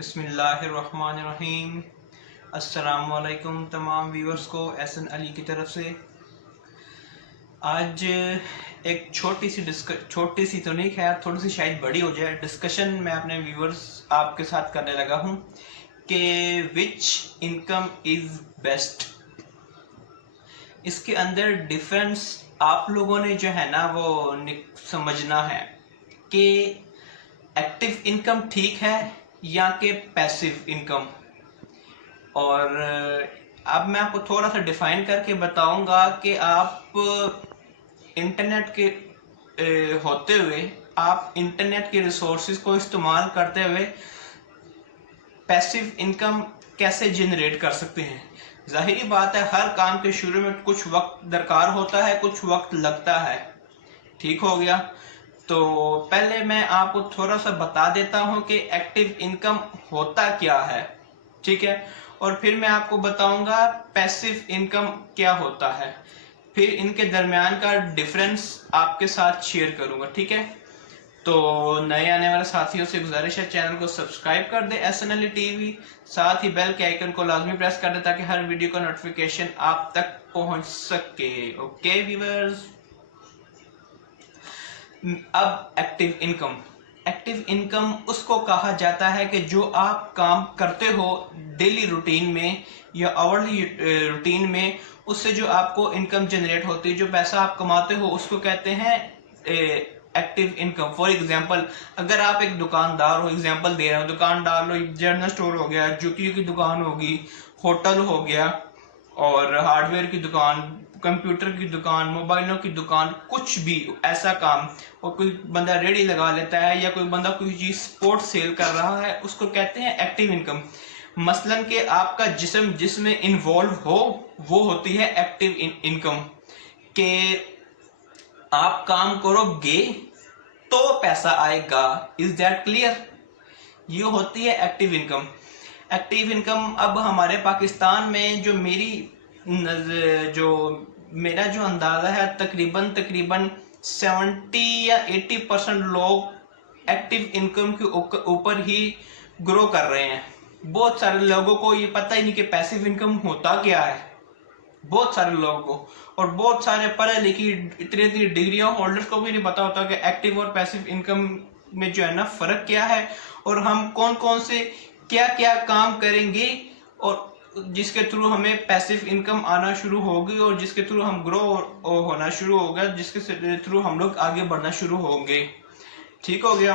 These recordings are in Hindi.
बिस्मिल्लाहिर्रहमानिर्रहीम। अस्सलामुअलैकुम तमाम व्यूअर्स को एहसन अली की तरफ से। आज एक छोटी सी तो नहीं, खैर थोड़ी सी शायद बड़ी हो जाए, डिस्कशन मैं अपने व्यूअर्स आपके साथ करने लगा हूँ कि विच इनकम इज़ बेस्ट। इसके अंदर डिफरेंस आप लोगों ने जो है ना वो समझना है कि एक्टिव इनकम ठीक है या कि पैसिव इनकम। और अब मैं आपको थोड़ा सा डिफाइन करके बताऊंगा कि आप इंटरनेट के होते हुए, आप इंटरनेट के रिसोर्सेज को इस्तेमाल करते हुए पैसिव इनकम कैसे जनरेट कर सकते हैं। जाहिर बात है, हर काम के शुरू में कुछ वक्त दरकार होता है, कुछ वक्त लगता है। ठीक हो गया। तो पहले मैं आपको थोड़ा सा बता देता हूं कि एक्टिव इनकम होता क्या है, ठीक है, और फिर मैं आपको बताऊंगा पैसिव इनकम क्या होता है, फिर इनके दरमियान का डिफरेंस आपके साथ शेयर करूंगा, ठीक है। तो नए आने वाले साथियों से गुजारिश है, चैनल को सब्सक्राइब कर दे एहसन अली टीवी, साथ ही बेल के आइकन को लाजमी प्रेस कर दे ताकि हर वीडियो का नोटिफिकेशन आप तक पहुंच सके। ओके व्यूअर्स, अब एक्टिव इनकम उसको कहा जाता है कि जो आप काम करते हो डेली रूटीन में या आवरली रूटीन में, उससे जो आपको इनकम जनरेट होती है, जो पैसा आप कमाते हो, उसको कहते हैं एक्टिव इनकम। फॉर एग्जांपल, अगर आप एक दुकानदार हो, एग्जांपल दे रहा हूँ, दुकानदार हो, जनरल स्टोर हो गया, जूतियों की दुकान होगी, होटल हो गया, और हार्डवेयर की दुकान, कंप्यूटर की दुकान, मोबाइलों की दुकान, कुछ भी ऐसा काम, और कोई बंदा रेडी लगा लेता है या कोई बंदा कोई चीज स्पोर्ट सेल कर रहा है, उसको कहते हैं एक्टिव इनकम। मसलन कि आपका जिस्म जिसमें इन्वॉल्व हो वो होती है एक्टिव इनकम। के आप काम करोगे तो पैसा आएगा। Is that clear? ये होती है एक्टिव इनकम। एक्टिव इनकम अब हमारे पाकिस्तान में मेरा जो अंदाजा है, तकरीबन 70 या 80% लोग एक्टिव इनकम के ऊपर ही ग्रो कर रहे हैं। बहुत सारे लोगों को ये पता ही नहीं कि पैसिव इनकम होता क्या है, बहुत सारे लोगों को, और बहुत सारे पढ़े लिखी इतनी डिग्रियां होल्डर्स को भी नहीं पता होता कि एक्टिव और पैसिव इनकम में जो है ना फर्क क्या है, और हम कौन कौन से क्या क्या काम करेंगे और जिसके थ्रू हमें पैसिव इनकम आना शुरू होगी, और जिसके थ्रू हम ग्रो होना शुरू होगा, जिसके थ्रू हम लोग आगे बढ़ना शुरू होंगे। ठीक हो गया।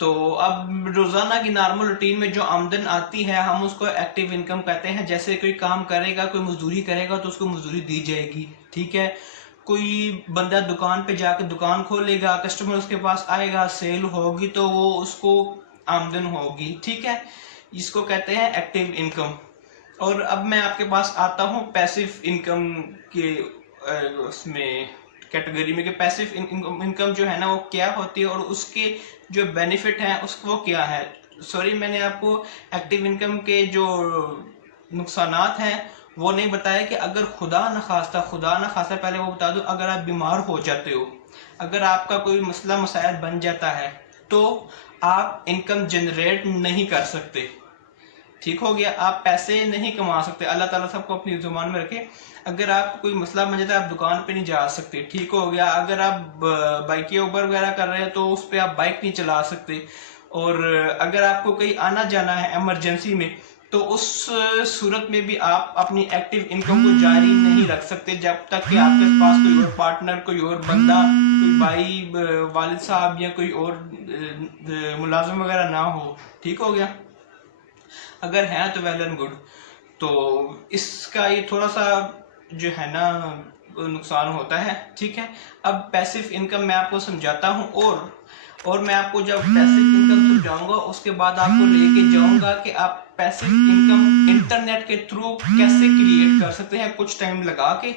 तो अब रोजाना की नॉर्मल रूटीन में जो आमदन आती है, हम उसको एक्टिव इनकम कहते हैं। जैसे कोई काम करेगा, कोई मजदूरी करेगा तो उसको मजदूरी दी जाएगी, ठीक है। कोई बंदा दुकान पे जाके दुकान खोलेगा, कस्टमर उसके पास आएगा, सेल होगी तो वो उसको आमदन होगी, ठीक है। इसको कहते हैं एक्टिव इनकम। और अब मैं आपके पास आता हूँ पैसिव इनकम के उसमें कैटेगरी में, कि पैसिव इनकम जो है ना वो क्या होती है और उसके जो बेनिफिट हैं उसको क्या है। सॉरी, मैंने आपको एक्टिव इनकम के जो नुकसानात हैं वो नहीं बताया कि अगर खुदा न खास्ता पहले वो बता दूं, अगर आप बीमार हो जाते हो, अगर आपका कोई मसला मसाइल बन जाता है तो आप इनकम जनरेट नहीं कर सकते। ठीक हो गया। आप पैसे नहीं कमा सकते। अल्लाह ताला सबको अपनी जुबान में रखे। अगर आपको कोई मसला बन जाता है, आप दुकान पे नहीं जा सकते। ठीक हो गया। अगर आप बाइक या उबर वगैरह कर रहे हैं तो उस पर आप बाइक नहीं चला सकते। और अगर आपको कहीं आना जाना है इमरजेंसी में, तो उस सूरत में भी आप अपनी एक्टिव इनकम को जारी नहीं रख सकते जब तक कि आपके पास कोई और पार्टनर, कोई और बंदा, कोई भाई, वालिद साहब या कोई और मुलाजिम वगैरह ना हो। ठीक हो गया। अगर है तो वेल एंड गुड। तो इसका ये थोड़ा सा जो है ना नुकसान होता है, ठीक है। अब पैसिव इनकम मैं आपको समझाता हूँ, और मैं आपको जब पैसिव इनकम समझाऊंगा उसके बाद आपको लेके जाऊंगा कि आप पैसिव इनकम इंटरनेट के थ्रू कैसे क्रिएट कर सकते हैं कुछ टाइम लगा के,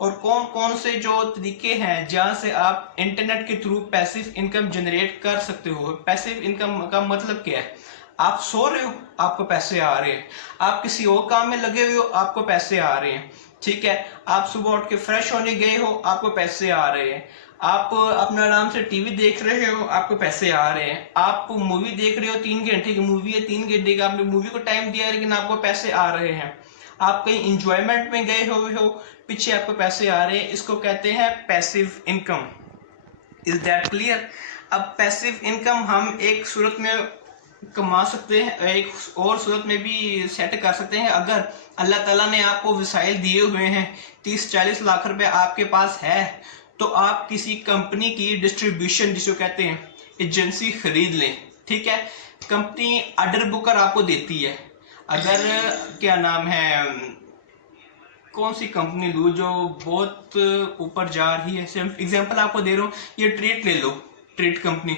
और कौन कौन से जो तरीके हैं जहां से आप इंटरनेट के थ्रू पैसिव इनकम जनरेट कर सकते हो। पैसिव इनकम का मतलब क्या है? आप सो रहे हो, आपको पैसे आ रहे हैं। आप किसी और काम में लगे हुए हो, आपको पैसे आ रहे हैं, ठीक है। आप सुबह उठ के फ्रेश होने गए हो, आपको पैसे आ रहे हैं। आप अपना आराम से टीवी देख रहे हो, आपको पैसे आ रहे हैं। आप मूवी देख रहे हो, 3 घंटे की मूवी है, 3 घंटे का आपने मूवी को टाइम दिया है, लेकिन आपको पैसे आ रहे हैं। आप कहीं इंजॉयमेंट में गए हो, पीछे आपको पैसे आ रहे हैं, इसको कहते हैं passive income. Is that clear? अब पैसिव इनकम हम एक सूरत में कमा सकते हैं, एक और सूरत में भी सेट कर सकते हैं। अगर अल्लाह ताला ने आपको वसाइल दिए हुए हैं, 30-40 लाख रुपए आपके पास है, तो आप किसी कंपनी की डिस्ट्रीब्यूशन जिसको कहते हैं एजेंसी खरीद लें। ठीक है, कंपनी ऑर्डर बुकर आपको देती है। अगर क्या नाम है, कौन सी कंपनी लूँ जो बहुत ऊपर जा रही है, सिर्फ एग्जांपल आपको दे रहा हूँ, ये ट्रीट ले लो, ट्रीट कंपनी,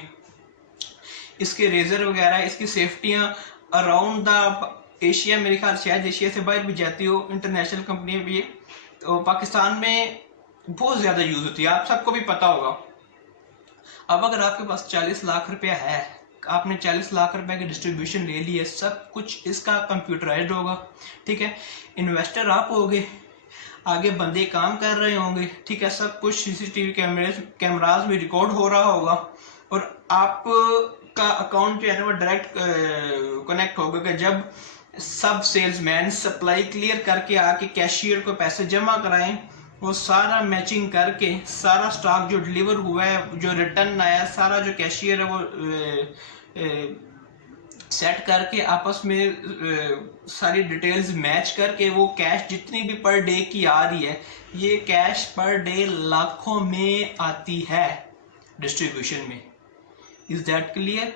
इसके रेजर वगैरह, इसकी सेफ्टियां अराउंड द एशिया, मेरे ख्याल शायद एशिया से बाहर भी जाती हो, इंटरनेशनल कंपनी भी है, तो पाकिस्तान में बहुत ज्यादा यूज होती है, आप सबको भी पता होगा। अब अगर आपके पास 40 लाख रुपया है, आपने 40 लाख रुपए की डिस्ट्रीब्यूशन ले ली है, सब कुछ इसका कंप्यूटराइज्ड होगा। ठीक है, इन्वेस्टर आप होगे, आगे बंदे काम कर रहे होंगे। ठीक है, सब कुछ सीसीटीवी कैमराज में रिकॉर्ड हो रहा होगा, और आप का अकाउंट जो है ना वो डायरेक्ट कनेक्ट होगा कि जब सब सेल्समैन सप्लाई क्लियर करके आके कैशियर को पैसे जमा कराएं, वो सारा मैचिंग करके सारा स्टॉक जो डिलीवर हुआ है, जो रिटर्न आया, सारा जो कैशियर है वो सेट करके आपस में सारी डिटेल्स मैच करके वो कैश जितनी भी पर डे की आ रही है, ये कैश पर डे लाखों में आती है डिस्ट्रीब्यूशन में। Is that clear?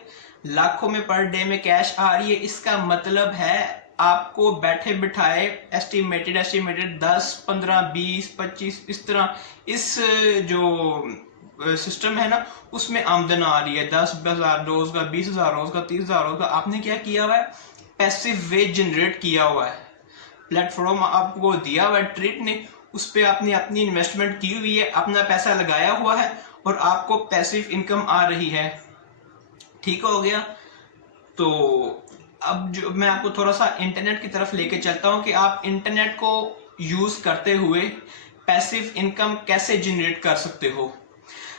लाखों में पर डे में कैश आ रही है, इसका मतलब है आपको बैठे बिठाए एस्टिमेटेड 10, 15, 20, 25 इस तरह इस जो सिस्टम है ना उसमें आमदन आ रही है, 10,000 रोज का, 20,000 रोज का, 30,000 रोज का। आपने क्या किया हुआ है? पैसिव वेज जनरेट किया हुआ है, प्लेटफॉर्म आपको दिया हुआ है ट्रीट ने, उस पर आपने अपनी इन्वेस्टमेंट की हुई है, अपना पैसा लगाया हुआ है और आपको पैसिव इनकम आ रही है। ठीक हो गया? तो अब जो मैं आपको थोड़ा सा इंटरनेट की तरफ लेके चलता हूं कि आप इंटरनेट को यूज करते हुए पैसिव इनकम कैसे जनरेट कर सकते हो।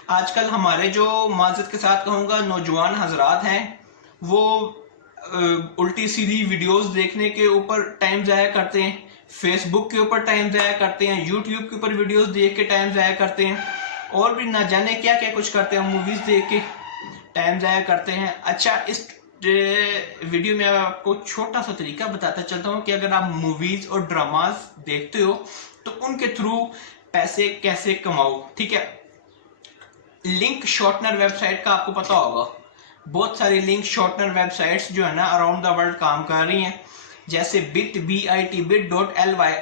आजकल हमारे जो माजरत के साथ कहूँगा नौजवान हजरात हैं, वो उल्टी सीधी वीडियोस देखने के ऊपर टाइम ज़ाया करते हैं, फेसबुक के ऊपर टाइम ज़ाया करते हैं, यूट्यूब के ऊपर वीडियोस देख के टाइम ज़ाया करते हैं, और भी ना जाने क्या क्या कुछ करते हैं, मूवीज देख के टाइम ज़ाया करते हैं। अच्छा, इस वीडियो में आपको छोटा सा तरीका बताता चलता हूँ कि अगर आप मूवीज और ड्रामास देखते हो तो उनके थ्रू पैसे कैसे कमाओ। ठीक है, लिंक शॉर्टनर वेबसाइट का आपको पता होगा, बहुत सारी लिंक शॉर्टनर वेबसाइट्स जो है ना अराउंड द वर्ल्ड काम कर रही हैं, जैसे bit.ly।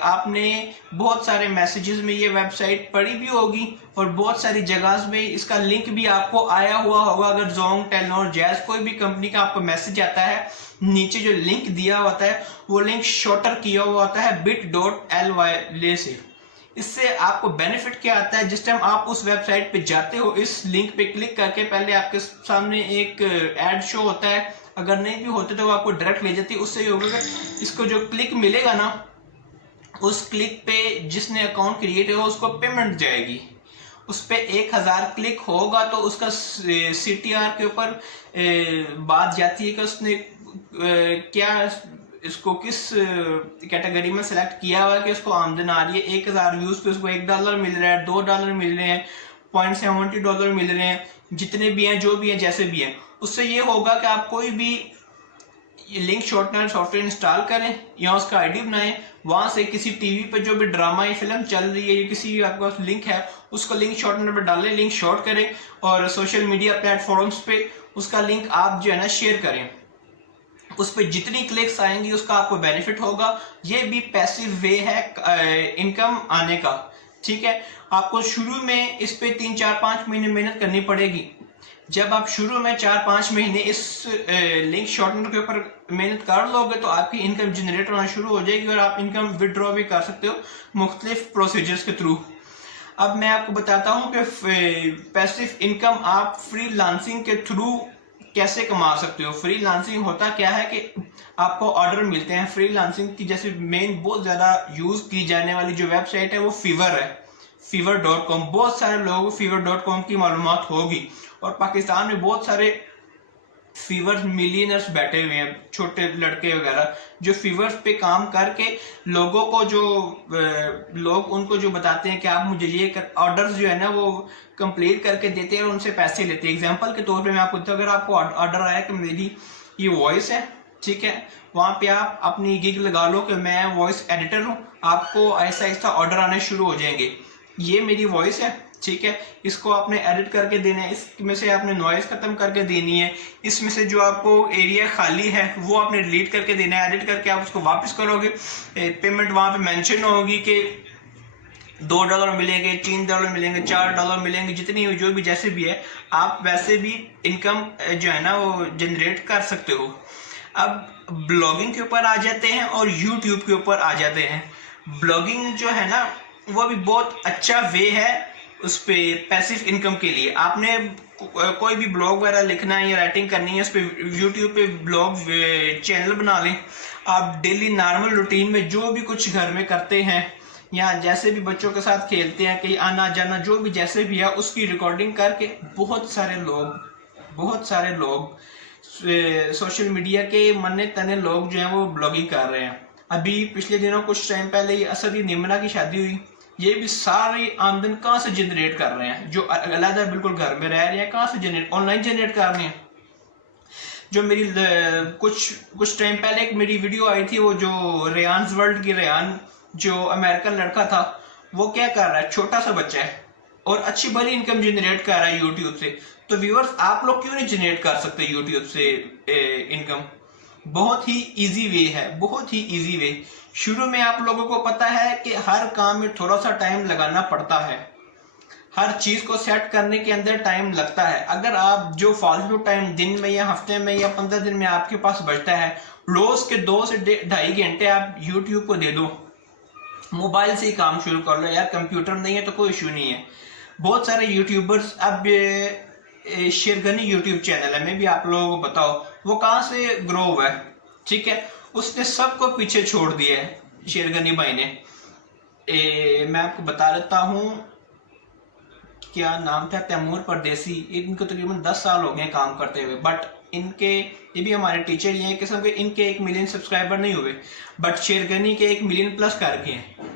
आपने बहुत सारे मैसेजेस में ये वेबसाइट पढ़ी भी होगी और बहुत सारी जगह में इसका लिंक भी आपको आया हुआ होगा। अगर जोंग, टेलनोर, जैज कोई भी कंपनी का आपको मैसेज आता है, नीचे जो लिंक दिया होता है वो लिंक शॉर्टर किया हुआ होता है bit.ly से। इससे आपको बेनिफिट क्या आता है? जिस टाइम आप उस वेबसाइट पे जाते हो, इस लिंक पे क्लिक करके पहले आपके सामने एक एड शो होता है, अगर नहीं भी होते तो वो आपको डायरेक्ट ले जाती है। उससे ये होगा कि इसको जो क्लिक मिलेगा ना, उस क्लिक पे जिसने अकाउंट क्रिएट किया उसको पेमेंट जाएगी। उस पे 1000 क्लिक होगा तो उसका CTR के ऊपर बात जाती है कि उसने क्या इसको किस कैटेगरी में सेलेक्ट किया हुआ है कि उसको आमदन आ रही है। 1000 व्यूज पे उसको $1 मिल रहा है, $2 मिल रहे हैं, $0.70 मिल रहे हैं, जितने भी हैं, जो भी हैं, जैसे भी हैं। उससे ये होगा कि आप कोई भी लिंक शॉर्टनर सॉफ्टवेयर इंस्टॉल करें या उसका आईडी बनाएं, वहां से किसी टीवी पे जो भी ड्रामा या फिल्म चल रही है या किसी आपके पास लिंक है उसको लिंक शॉर्टनर पे डालें, लिंक शॉर्ट करें और सोशल मीडिया प्लेटफॉर्म्स पे उसका लिंक आप जो है ना शेयर करें। उस पर जितनी क्लिक्स आएंगी उसका आपको बेनिफिट होगा। ये भी पैसिव वे है इनकम आने का। ठीक है, आपको शुरू में इस पे 3, 4, 5 महीने मेहनत करनी पड़ेगी। जब आप शुरू में 4-5 महीने इस लिंक शॉर्टनर के ऊपर मेहनत कर लोगे तो आपकी इनकम जनरेट होना शुरू हो जाएगी और आप इनकम विड्रॉ भी कर सकते हो मुख्तलिफ प्रोसीजर्स के थ्रू। अब मैं आपको बताता हूँ कि पैसिव इनकम आप फ्रीलांसिंग के थ्रू कैसे कमा सकते हो। फ्रीलांसिंग होता क्या है कि आपको ऑर्डर मिलते हैं। फ्रीलांसिंग की जैसे मेन बहुत ज्यादा यूज की जाने वाली जो वेबसाइट है वो फीवर है। fever.com, बहुत सारे लोगों को fever.com की मालूमात होगी। और पाकिस्तान में बहुत सारे फीवर मिलियनर्स बैठे हुए हैं, छोटे लड़के वगैरह, जो फीवर पे काम करके लोगों को लोग उनको जो बताते हैं कि आप मुझे ये ऑर्डर्स जो है ना वो कंप्लीट करके देते हैं और उनसे पैसे लेते हैं। एग्जांपल के तौर पे मैं आपको, अगर आपको ऑर्डर आया कि मेरी ये वॉइस है, ठीक है, वहां पे आप अपनी गिग लगा लो कि मैं वॉइस एडिटर हूँ, आपको ऐसा ऐसा ऑर्डर आने शुरू हो जाएंगे। ये मेरी वॉइस है, ठीक है, इसको आपने एडिट करके देना है, इसमें से आपने नॉइस खत्म करके देनी है, इसमें से जो आपको एरिया खाली है वो आपने डिलीट करके देना है, एडिट करके आप उसको वापस करोगे, पेमेंट वहां पे मेंशन होगी कि $2 मिलेंगे, $3 मिलेंगे, $4 मिलेंगे, जितनी जो भी जैसे भी है, आप वैसे भी इनकम जो है ना वो जनरेट कर सकते हो। अब ब्लॉगिंग के ऊपर आ जाते हैं और यूट्यूब के ऊपर आ जाते हैं। ब्लॉगिंग जो है ना वो भी बहुत अच्छा वे है उस पे पैसिव इनकम के लिए। आपने कोई भी ब्लॉग वगैरह लिखना है या राइटिंग करनी है, उस पर यूट्यूब पे ब्लॉग चैनल बना लें। आप डेली नॉर्मल रूटीन में जो भी कुछ घर में करते हैं या जैसे भी बच्चों के साथ खेलते हैं, कहीं आना जाना जो भी जैसे भी है, उसकी रिकॉर्डिंग करके बहुत सारे लोग सोशल मीडिया के मन्ने तने लोग जो हैं वो ब्लॉगिंग कर रहे हैं। अभी पिछले दिनों कुछ टाइम पहले ये असदी निमना की शादी हुई, ये भी सारी आमदन कहाँ से जनरेट कर रहे हैं, जो अलग बिल्कुल घर में रह रहे हैं, कहाँ से जनरेट, ऑनलाइन जनरेट कर रहे हैं। जो मेरी कुछ टाइम पहले एक मेरी वीडियो आई थी, वो जो रेयान्स वर्ल्ड की रेयान जो अमेरिकन लड़का था, वो क्या कर रहा है, छोटा सा बच्चा है और अच्छी भली इनकम जनरेट कर रहा है यूट्यूब से। तो व्यूअर्स, आप लोग क्यों नहीं जनरेट कर सकते यूट्यूब से इनकम? बहुत ही इजी वे है, बहुत ही इजी वे। शुरू में आप लोगों को पता है कि हर काम में थोड़ा सा टाइम लगाना पड़ता है, हर चीज को सेट करने के अंदर टाइम लगता है। अगर आप जो फालतू टाइम दिन में या हफ्ते में या 15 दिन में आपके पास बचता है, रोज के 2 से 2.5 घंटे आप यूट्यूब को दे दो, मोबाइल से ही काम शुरू कर लो यार, कंप्यूटर नहीं है तो कोई इशू नहीं है। बहुत सारे यूट्यूबर्स, अब शेरगनी यूट्यूब चैनल है, मैं भी आप लोगों को बताओ वो कहाँ से ग्रो हुआ है, ठीक है, उसने सबको पीछे छोड़ दिया है शेरगनी भाई ने। मैं आपको बता देता हूँ क्या नाम था, तैमूर परदेसी। इनको तकरीबन 10 साल हो गए काम करते हुए, बट इनके, ये भी हमारे टीचर ही हैं किस्म के, इनके 1 मिलियन सब्सक्राइबर नहीं हुए, बट शेरगनी के 1 मिलियन प्लस कर गए हैं।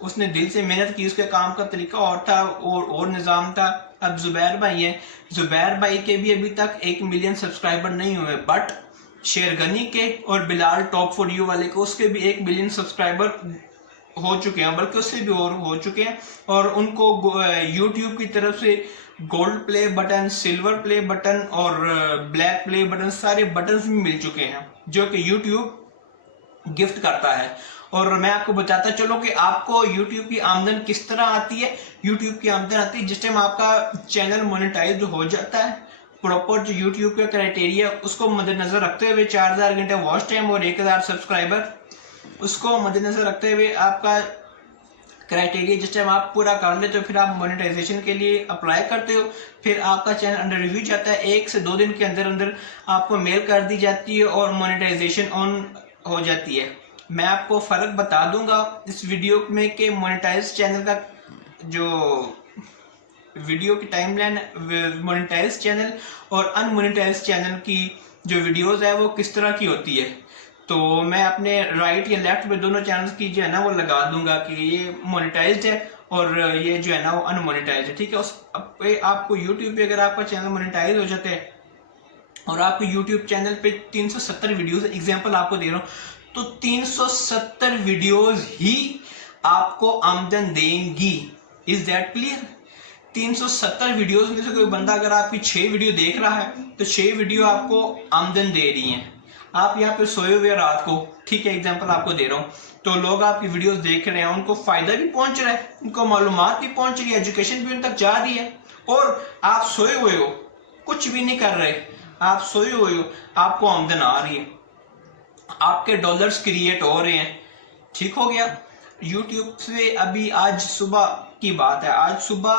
उसने दिल से मेहनत की, उसके काम का तरीका और था और निज़ाम था। अब जुबैर भाई है, जुबैर भाई के भी अभी तक 1 मिलियन सब्सक्राइबर नहीं हुए, बट शेरगनी के और बिलाल टॉप फॉर यू वाले को उसके भी 1 मिलियन सब्सक्राइबर हो चुके हैं, बल्कि उससे भी और हो चुके हैं। और उनको यूट्यूब की तरफ से gold play button, silver play button और ब्लैक प्ले बटन, सारे बटन भी मिल चुके हैं जो कि यूट्यूब गिफ्ट करता है। और मैं आपको बताता चलो कि आपको यूट्यूब की आमदन किस तरह आती है। यूट्यूब की आमदन आती है जिस टाइम आपका चैनल मोनेटाइज हो जाता है, प्रॉपर जो यूट्यूब का क्राइटेरिया उसको मद्देनजर रखते हुए, 4000 घंटे वॉच टाइम और 1000 सब्सक्राइबर, उसको मद्देनजर रखते हुए आपका क्राइटेरिया जिस टाइम आप पूरा कर लेते हो, फिर आप मोनेटाइजेशन के लिए अप्लाई करते हो। फिर आपका चैनल अंडर रिव्यू जाता है, 1 से 2 दिन के अंदर अंदर आपको मेल कर दी जाती है और मोनेटाइजेशन ऑन हो जाती है। मैं आपको फर्क बता दूंगा इस वीडियो में कि मोनेटाइज चैनल का जो वीडियो की टाइमलाइन, मोनेटाइज चैनल और अनमोनेटाइज चैनल की जो वीडियोस है वो किस तरह की होती है। तो मैं अपने राइट या लेफ्ट में दोनों चैनल्स की जो है ना वो लगा दूंगा कि ये मोनेटाइज्ड है और ये जो है ना वो अनमोनेटाइज्ड है, ठीक है। उस आपको यूट्यूब पे अगर आपका चैनल मोनेटाइज हो जाता है और आपके यूट्यूब चैनल पे 370 वीडियोस, एग्जांपल आपको दे रहा हूँ, तो 370 वीडियोस ही आपको आमदन देंगी। Is that clear? 370 वीडियोस में से कोई बंदा अगर आपकी 6 वीडियो देख रहा है तो 6 वीडियो आपको आमदन दे रही हैं। आप यहाँ पे सोए हुए रात को, ठीक है, एग्जांपल आपको दे रहा हूँ, तो लोग आपकी वीडियोस देख रहे हैं, उनको फायदा भी पहुंच रहा है, उनको मालूमात भी पहुंच रही है, एजुकेशन भी उन तक जा रही है, और आप सोए हुए हो, कुछ भी नहीं कर रहे, आप सोए हुए हो, आपको आमदन आ रही है, आपके डॉलर्स क्रिएट हो रहे हैं। ठीक हो गया। यूट्यूब से अभी आज सुबह की बात है, आज सुबह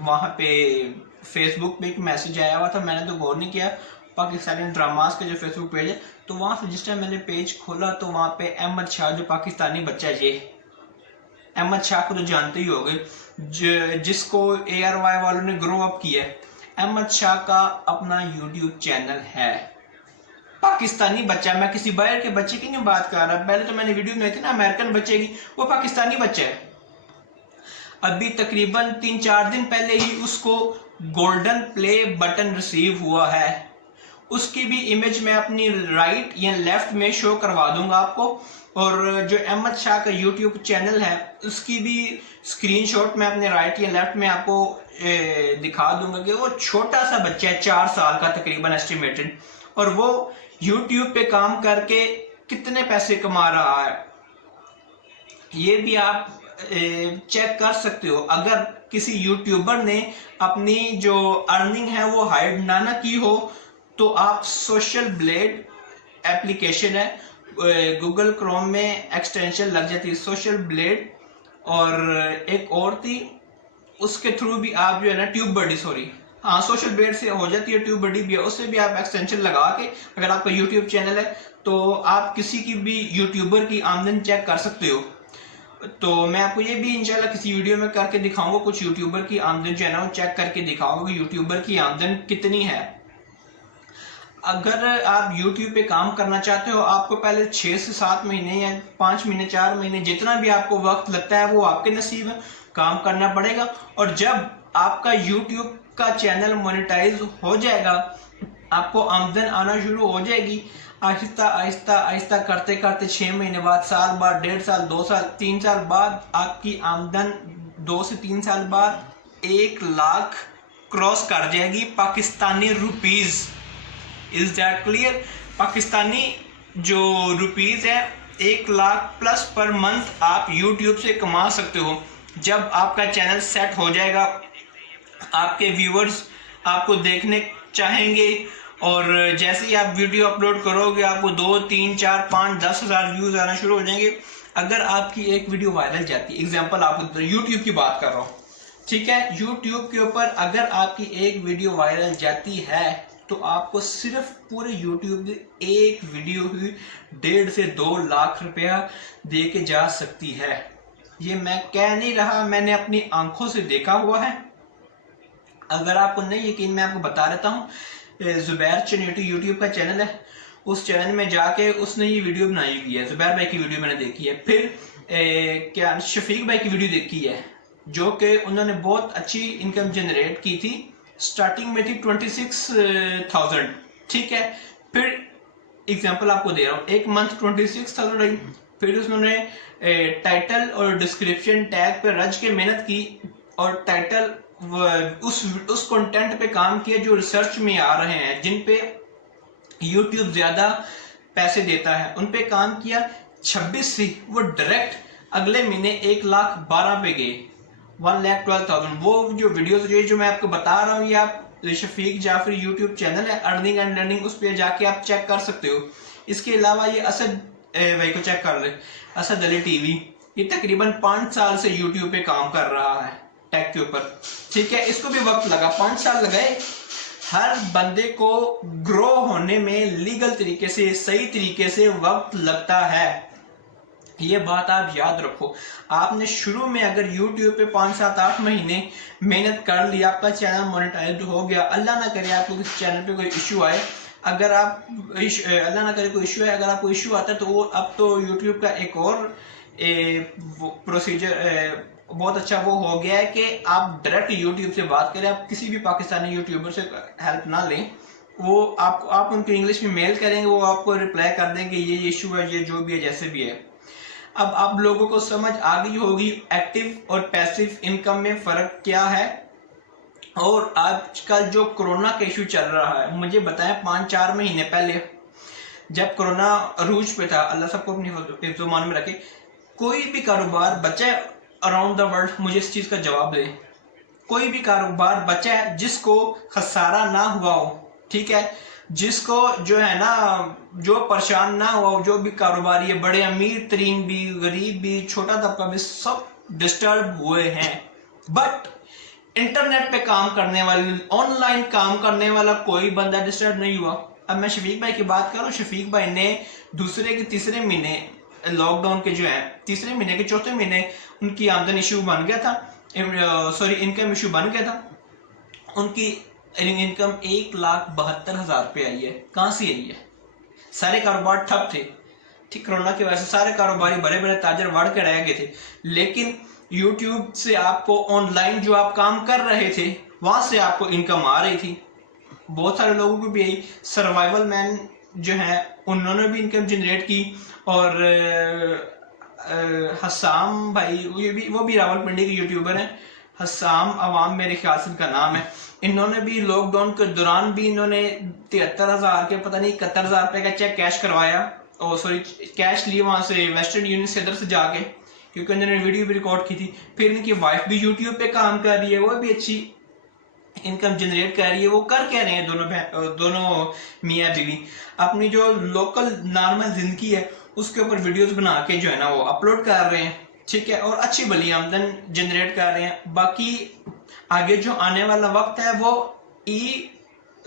वहां पे फेसबुक पे एक मैसेज आया हुआ था, मैंने तो गौर नहीं किया, पाकिस्तानी ड्रामास के जो फेसबुक पेज है, तो वहां से जिस टाइम मैंने पेज खोला तो वहां पे अहमद शाह जो पाकिस्तानी बच्चा है, अहमद शाह को तो जानते ही होंगे, जिसको ARY वालों ने ग्रो अप किया है। अहमद शाह का अपना यूट्यूब चैनल है। पाकिस्तानी बच्चा, मैं किसी बाहर के बच्चे की नहीं बात कर रहा, पहले तो मैंने वीडियो में थी ना अमेरिकन बच्चे की, वो पाकिस्तानी बच्चा है। अभी तकरीबन 3-4 दिन पहले ही उसको गोल्डन प्ले बटन रिसीव हुआ है। उसकी भी इमेज मैं अपनी राइट या लेफ्ट में शो करवा दूंगा आपको, और जो अहमद शाह का यूट्यूब चैनल है उसकी भी स्क्रीनशॉट मैं अपने राइट या लेफ्ट में आपको दिखा दूंगा कि वो छोटा सा बच्चा है, 4 साल का तकरीबन एस्टिमेटेड, और वो यूट्यूब पे काम करके कितने पैसे कमा रहा है ये भी आप चेक कर सकते हो। अगर किसी यूट्यूबर ने अपनी जो अर्निंग है वो हाइड ना की हो तो आप सोशल ब्लेड एप्लीकेशन है, गूगल क्रोम में एक्सटेंशन लग जाती है सोशल ब्लेड, और एक और थी उसके थ्रू भी आप जो है ना ट्यूब बडी, सॉरी हाँ सोशल ब्लेड से हो जाती है, ट्यूब बडी भी है, उससे भी आप एक्सटेंशन लगा के अगर आपका यूट्यूब चैनल है तो आप किसी की भी यूट्यूबर की आमदन चेक कर सकते हो। तो मैं आपको ये भी इंशाल्लाह किसी वीडियो में करके दिखाऊंगा, कुछ यूट्यूबर की आमदन जो है ना वो चेक करके दिखाऊंगा कि यूट्यूबर की आमदन कितनी है। अगर आप यूट्यूब पे काम करना चाहते हो, आपको पहले 6 से 7 महीने या 5 महीने 4 महीने जितना भी आपको वक्त लगता है वो आपके नसीब में काम करना पड़ेगा, और जब आपका यूट्यूब का चैनल मोनेटाइज हो जाएगा, आपको आमदन आना शुरू हो जाएगी, आहिस्ता आहिस्ता आहिस्ता करते करते 6 महीने बाद, साल बाद, 1.5 साल, 2 साल, 3 साल बाद आपकी आमदन 2 से 3 साल बाद 1 लाख क्रॉस कर जाएगी Pakistani rupees. Is that clear? Pakistani जो रुपीज है 1 लाख प्लस पर मंथ आप यूट्यूब से कमा सकते हो। जब आपका चैनल सेट हो जाएगा, आपके व्यूअर्स आपको देखने चाहेंगे, और जैसे ही आप वीडियो अपलोड करोगे आपको 2, 3, 4, 5, 10 हज़ार व्यूज आना शुरू हो जाएंगे। अगर आपकी एक वीडियो वायरल जाती है, एग्जांपल आपको यूट्यूब की बात कर रहा हूँ, ठीक है, यूट्यूब के ऊपर अगर आपकी एक वीडियो वायरल जाती है तो आपको सिर्फ पूरे यूट्यूब की एक वीडियो ही 1.5 से 2 लाख रुपया दे के जा सकती है। ये मैं कह नहीं रहा, मैंने अपनी आंखों से देखा हुआ है। अगर आपको नहीं यकीन मैं आपको बता देता हूँ, जुबैर चनेटी यूट्यूब का चैनल है, उस चैनल में जाके उसने ये वीडियो बनाई हुई है, जुबैर भाई की वीडियो मैंने देखी है, फिर क्या शफीक भाई की वीडियो देखी है, जो कि उन्होंने बहुत अच्छी इनकम जनरेट की थी, स्टार्टिंग में थी 26,000, ठीक है। फिर एग्जांपल आपको दे रहा हूँ, एक मंथ 26,000 आई, फिर उसने टाइटल और डिस्क्रिप्शन टैग पे रज के मेहनत की, और टाइटल उस कंटेंट पे काम किया जो रिसर्च में आ रहे हैं, जिन पे यूट्यूब ज्यादा पैसे देता है, उन पे काम किया। 26 से वो डायरेक्ट अगले महीने 1,12,000 पे गए, 1,12,000। वो जो वीडियोस जो मैं आपको बता रहा हूँ, ये आप शफीक जाफरी यूट्यूब चैनल है, अर्निंग एंड लर्निंग, उस पर जाके आप चेक कर सकते हो। इसके अलावा ये असद भाई को चेक कर ले, असद अली टीवी, ये तकरीबन 5 साल से यूट्यूब पे काम कर रहा है टेक के ऊपर, ठीक है। इसको भी वक्त लगा, 5 साल लगाए। हर बंदे को ग्रो होने में लीगल तरीके से, सही तरीके से वक्त लगता है, ये बात आप याद रखो। आपने शुरू में अगर YouTube पे 5, 7, 8 महीने मेहनत कर ली, आपका चैनल मोनेटाइज हो गया, अल्लाह ना करे आपको किसी चैनल पे कोई इश्यू आए, अगर आप अल्लाह ना करे कोई इश्यू है, अगर आपको इश्यू आता है तो वो अब तो YouTube का एक और प्रोसीजर बहुत अच्छा वो हो गया है कि आप डायरेक्ट YouTube से बात करें, आप किसी भी पाकिस्तानी यूट्यूबर से हेल्प ना लें, वो आप उनको इंग्लिश में मेल करेंगे, वो आपको रिप्लाई कर देंगे ये इशू है, ये जो भी है, जैसे भी है। अब आप लोगों को समझ आ गई होगी एक्टिव और पैसिव इनकम में फर्क क्या है। और आजकल जो कोरोना का इशू चल रहा है, मुझे बताएं 5-4 महीने पहले जब कोरोना अरूज पे था, अल्लाह सबको अपनी हिफ्ज़-ओ-मान में रखे, कोई भी कारोबार बचा अराउंड द वर्ल्ड, मुझे इस चीज का जवाब दे, कोई भी कारोबार बचा है जिसको खसारा ना हुआ हो, ठीक है, जिसको जो है ना, जो परेशान ना हुआ हो, जो भी कारोबारी है, बड़े अमीर तरीन भी, गरीब भी, छोटा तबका भी, सब डिस्टर्ब हुए हैं। बट इंटरनेट पे काम करने वाले, ऑनलाइन काम करने वाला कोई बंदा डिस्टर्ब नहीं हुआ। अब मैं शफीक भाई की बात करूं, शफीक भाई ने दूसरे के तीसरे महीने लॉकडाउन के जो है, तीसरे महीने के चौथे महीने उनकी आमदन इशू बन गया था, इनकम इशू बन गया था। उनकी इनकम 1,72,000 रुपये आई है। कहाँ से आई है? सारे कारोबार ठप थे, ठीक, कोरोना की वजह से सारे कारोबारी बड़े बड़े ताजर वड़ के रह गए थे। लेकिन यूट्यूब से आपको ऑनलाइन जो आप काम कर रहे थे वहां से आपको इनकम आ रही थी। बहुत सारे लोगों को भी यही, सर्वाइवल मैन जो है उन्होंने भी इनकम जनरेट की, और हसाम भाई वो भी रावलपिंडी के यूट्यूबर हैं, हसाम अवाम मेरे ख्याल से उनका नाम है। इन्होंने भी लॉकडाउन के दौरान भी इन्होंने 73,000 के पता नहीं 71,000 रुपए का चेक कैश करवाया, और सॉरी कैश लिए वहां से वेस्टर्न यूनियन से इधर से जाके, क्योंकि उन्होंने वीडियो भी रिकॉर्ड की थी। फिर इनकी वाइफ भी यूट्यूब पे काम कर रही है, वो भी अच्छी इनकम जनरेट कर रही है। वो कर क्या रहे हैं दोनों मियाँ बीवी, अपनी जो लोकल नॉर्मल जिंदगी है उसके ऊपर वीडियोस बना के जो है ना वो अपलोड कर रहे हैं, ठीक है, और अच्छी भली आमदन जनरेट कर रहे हैं। बाकी आगे जो आने वाला वक्त है वो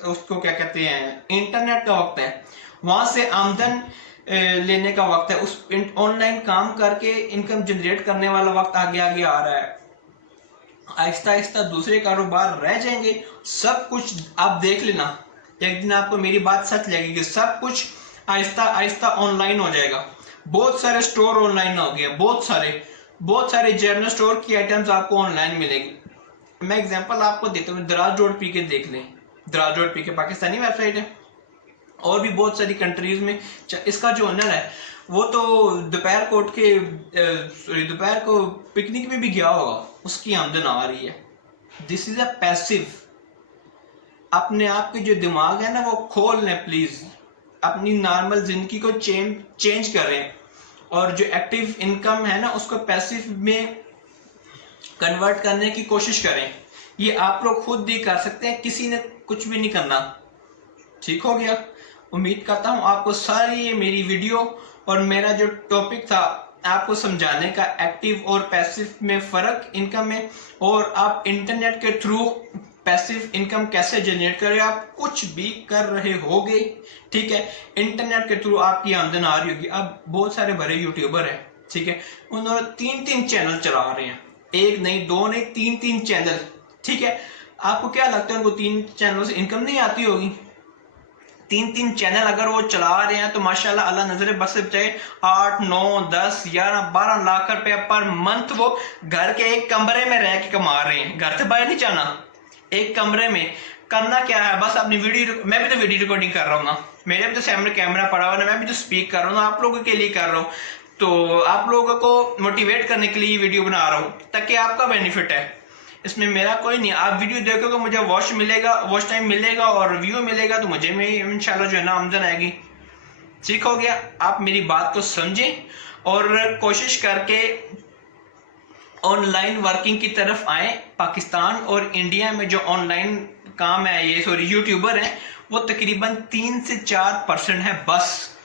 उसको क्या कहते हैं, इंटरनेट का वक्त है, वहां से आमदन लेने का वक्त है। उस ऑनलाइन काम करके इनकम जनरेट करने वाला वक्त आगे आगे आ रहा है। आहिस्ता आहिस्ता दूसरे कारोबार रह जाएंगे, सब कुछ आप देख लेना, एक दिन आपको मेरी बात सच लगेगी, सब कुछ आहिस्ता आहिस्ता ऑनलाइन हो जाएगा। बहुत सारे स्टोर ऑनलाइन हो गए, बहुत सारे जनरल स्टोर की आइटम्स आपको ऑनलाइन मिलेगी। मैं एग्जांपल आपको देता हूँ, दराज डॉट पी के देख लें, दराज डॉट पी के पाकिस्तानी वेबसाइट है, और भी बहुत सारी कंट्रीज में। इसका जो ओनर है वो तो दोपहर को पिकनिक में भी गया होगा, उसकी आमदन आ रही है। This is a passive. अपने आप के जो दिमाग है ना वो खोल लें प्लीज, अपनी नॉर्मल जिंदगी को चेंज करें, और जो एक्टिव इनकम है ना उसको पैसिव में कन्वर्ट करने की कोशिश करें। ये आप लोग खुद भी कर सकते हैं, किसी ने कुछ भी नहीं करना। ठीक हो गया? उम्मीद करता हूं आपको सारी ये मेरी वीडियो और मेरा जो टॉपिक था आपको समझाने का, एक्टिव और पैसिव में फर्क इनकम में, और आप इंटरनेट के थ्रू पैसिव इनकम कैसे जनरेट करें। आप कुछ भी कर रहे होगे, ठीक है, इंटरनेट के थ्रू आपकी आमदन आ रही होगी। अब बहुत सारे बड़े यूट्यूबर हैं, ठीक है, उन्होंने 3-3 चैनल चला रहे हैं, एक नहीं, दो नहीं, 3-3 चैनल, ठीक है। आपको क्या लगता है उनको 3 चैनलों से इनकम नहीं आती होगी? 3-3 चैनल अगर वो चला रहे हैं तो माशाल्लाह अल्लाह नजर बस से बचाए 8, 9, 10, 11, 12 लाख रुपए पर मंथ वो घर के एक कमरे में रह के कमा रहे हैं। घर से बाहर नहीं जाना, एक कमरे में करना क्या है, बस अपनी वीडियो, मैं भी तो वीडियो रिकॉर्डिंग कर रहा हूँ ना, मेरे भी तो सामने कैमरा पड़ा हुआ है, मैं भी तो स्पीक कर रहा हूँ ना, आप लोगों के लिए कर रहा हूँ, तो आप लोगों को मोटिवेट करने के लिए वीडियो बना रहा हूँ ताकि आपका बेनिफिट है, इसमें मेरा कोई नहीं। आप वीडियो देखोगे, मुझे वॉच टाइम मिलेगा और व्यू मिलेगा, तो मुझे में इंशाल्लाह जो है ना आमदन आएगी। ठीक हो गया? आप मेरी बात को समझें और कोशिश करके ऑनलाइन वर्किंग की तरफ आए। पाकिस्तान और इंडिया में जो ऑनलाइन काम है, यूट्यूबर है, वो तकरीबन 3 से 4% है बस,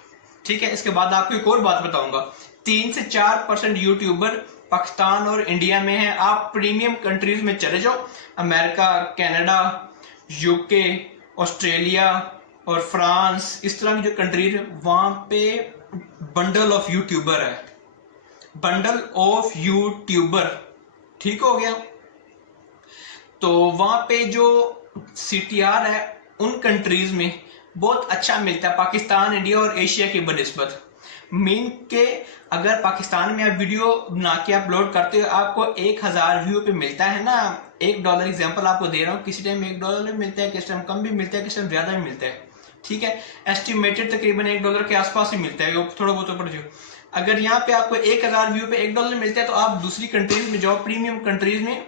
ठीक है। इसके बाद आपको एक और बात बताऊंगा, 3 से 4% यूट्यूबर पाकिस्तान और इंडिया में है। आप प्रीमियम कंट्रीज में चले जाओ, अमेरिका, कनाडा, यूके, ऑस्ट्रेलिया और फ्रांस, इस तरह की जो कंट्रीज है वहां पे बंडल ऑफ यूट्यूबर है, बंडल ऑफ यूट्यूबर। ठीक हो गया? तो वहां पे जो CTR है उन कंट्रीज में बहुत अच्छा मिलता है, पाकिस्तान, इंडिया और एशिया की बनिस्बत। मीन के अगर पाकिस्तान में आप वीडियो बना के अपलोड करते हो, आपको 1000 व्यू पे मिलता है ना, $1 एग्जांपल आपको दे रहा हूँ, किसी टाइम $1 मिलता है, किसी टाइम कम भी मिलता है, किसी टाइम ज्यादा भी मिलता है, ठीक है। एस्टिमेटेड तकरीबन $1 के आसपास ही मिलता है, थोड़ा बहुत ऊपर जो। अगर यहाँ पे आपको 1000 व्यू पे $1 मिलता है, तो आप दूसरी कंट्रीज में जाओ, प्रीमियम कंट्रीज में,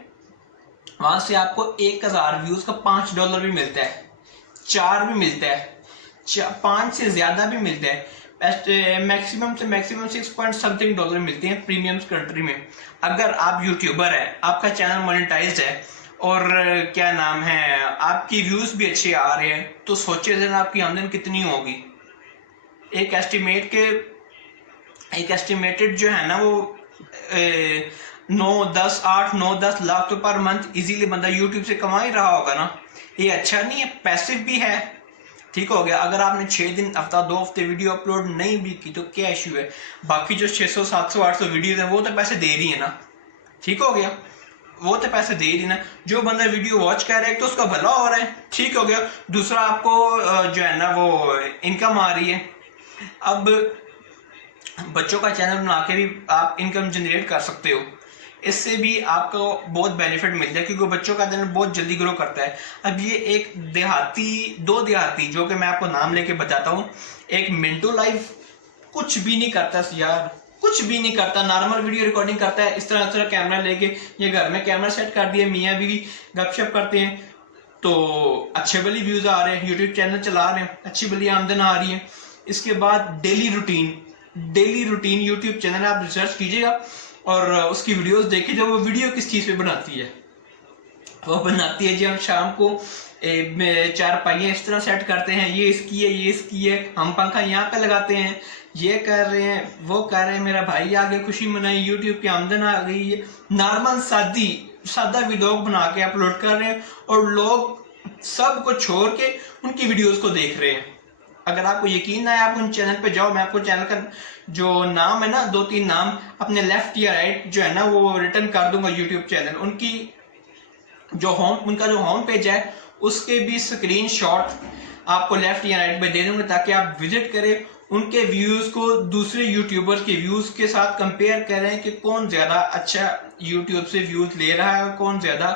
वहां से आपको 1000 व्यूज का $5 भी मिलता है, 4 भी मिलता है, 5 से ज्यादा भी मिलता है। मैक्सिमम से मैक्सिमम 6 पॉइंट समथिंग डॉलर मिलते हैं प्रीमियम कंट्री में। अगर आप यूट्यूबर है, आपका चैनल मोनेटाइज्ड है और क्या नाम है, आपकी व्यूज भी अच्छे आ रहे हैं, तो सोचिए जरा आपकी आमदन कितनी होगी। एक एस्टिमेटेड जो है ना वो 8, 9, 10 लाख तो पर मंथ इजीली बंदा यूट्यूब से कमा ही रहा होगा ना। ये अच्छा नहीं है, पैसिव भी है। ठीक हो गया? अगर आपने 6 दिन, हफ्ता, 2 हफ्ते वीडियो अपलोड नहीं भी की तो क्या इश्यू है? बाकी जो 600, 700, 800 वीडियो है वो तो पैसे दे रही है ना, ठीक हो गया, वो तो पैसे दे ही देना। जो बंदा वीडियो वॉच कर रहा है तो उसका भला हो रहा है, ठीक हो गया। दूसरा आपको जो है ना वो इनकम आ रही है। अब बच्चों का चैनल बना के भी आप इनकम जनरेट कर सकते हो, इससे भी आपको बहुत बेनिफिट मिलता है क्योंकि बच्चों का चैनल बहुत जल्दी ग्रो करता है। अब ये एक दो देहाती जो कि मैं आपको नाम लेके बताता हूँ। एक मिंटू लाइव कुछ भी नहीं करता यार, कुछ भी नहीं करता, नॉर्मल वीडियो रिकॉर्डिंग करता है। इस तरह कैमरा लेके ये घर में कैमरा सेट कर दिया, मियाँ भी गपशप करते हैं तो अच्छे भली व्यूज आ रहे हैं, यूट्यूब चैनल चला रहे हैं, अच्छी भली आमदन आ रही है। इसके बाद डेली रूटीन यूट्यूब चैनल आप रिसर्च कीजिएगा और उसकी वीडियोस देखिए। जब वो वीडियो किस चीज पे बनाती है, वो बनाती है जी हम शाम को चार पहिए इस तरह सेट करते हैं, ये इसकी है, हम पंखा यहाँ पे लगाते हैं, ये कर रहे हैं, वो कर रहे हैं, मेरा भाई आगे खुशी मनाई, यूट्यूब की आमदन आ गई है। नॉर्मल सादा व्लॉग बना के अपलोड कर रहे हैं और लोग सब को छोड़ के उनकी वीडियोस को देख रहे हैं। अगर आपको यकीन ना है आप उन चैनल पे जाओ, मैं आपको चैनल का जो नाम है ना 2-3 नाम अपने लेफ्ट या राइट जो है ना वो रिटर्न कर दूंगा यूट्यूब चैनल। उनका जो होम पेज है उसके भी स्क्रीनशॉट आपको लेफ्ट या राइट पे दे दूंगा ताकि आप विजिट करें, उनके व्यूज को दूसरे यूट्यूबर्स के व्यूज के साथ कंपेयर करें कि कौन ज्यादा अच्छा यूट्यूब से व्यूज ले रहा है और कौन ज्यादा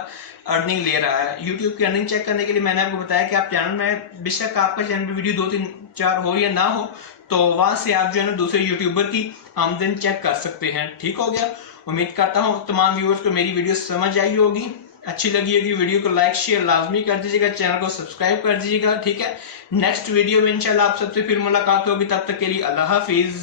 अर्निंग ले रहा है। यूट्यूब की अर्निंग चेक करने के लिए मैंने आपको बताया कि आप चैनल में बेशक आपका चैनल पे वीडियो 2-3-4 हो या ना हो तो वहां से आप जो है ना दूसरे यूट्यूबर की आमदन चेक कर सकते हैं। ठीक हो गया, उम्मीद करता हूँ तमाम व्यूअर्स को मेरी वीडियो समझ आई होगी, अच्छी लगी होगी। वीडियो को लाइक शेयर लाजमी कर दीजिएगा, चैनल को सब्सक्राइब कर दीजिएगा। ठीक है, नेक्स्ट वीडियो में इंशाल्लाह आप सबसे फिर मुलाकात होगी, तब तक के लिए अल्लाह हाफिज।